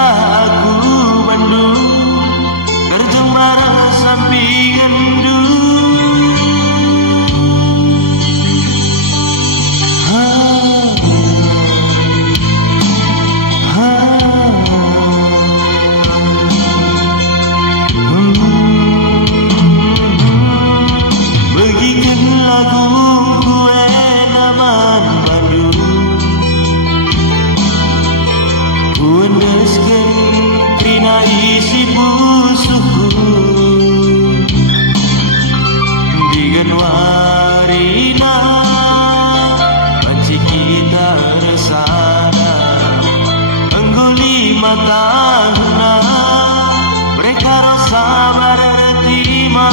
Biarlah aku mandu terjembar sampingan du. Bagikan lagu kue naman madu, kuendeskan krina isi busuku dengan warina panci kita resana angguli mata huna mereka rasa berterima.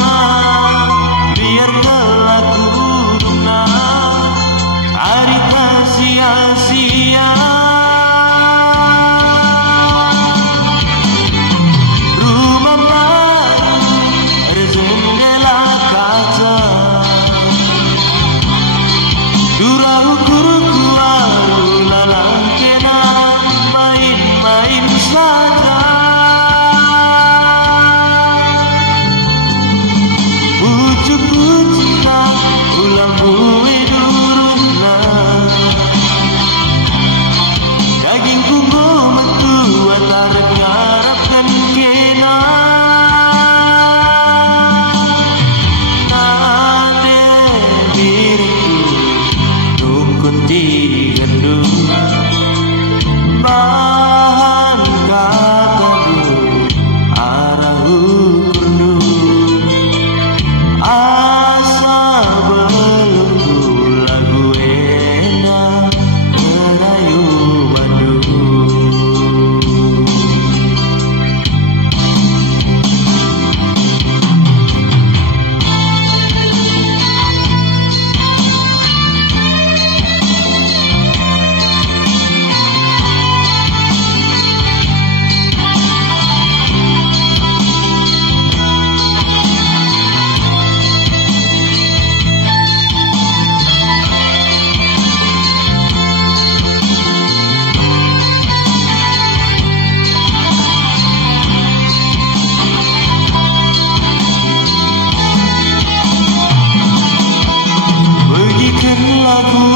Biarlah aku guna hari sia-sia. Rumah baru berjendela kaca, dura ukur kuaru lalang kena main-main saja. Ujuk-ujuk ulang bui duruna, daging kuku metu atar ngarapkan kena. Nade diriku tukun digendu, bahan katamu arah ukurdu. Asa belenggu lagu enak merayu mandu. Bagikan lagu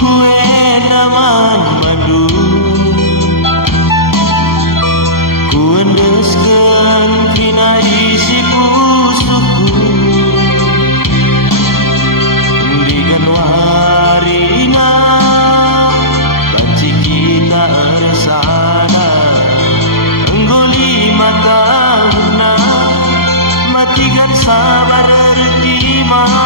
kue naman madu, kuendeskan krina isi busuku dengan warina panci kita resana angguli mata huna matikan sabar terima.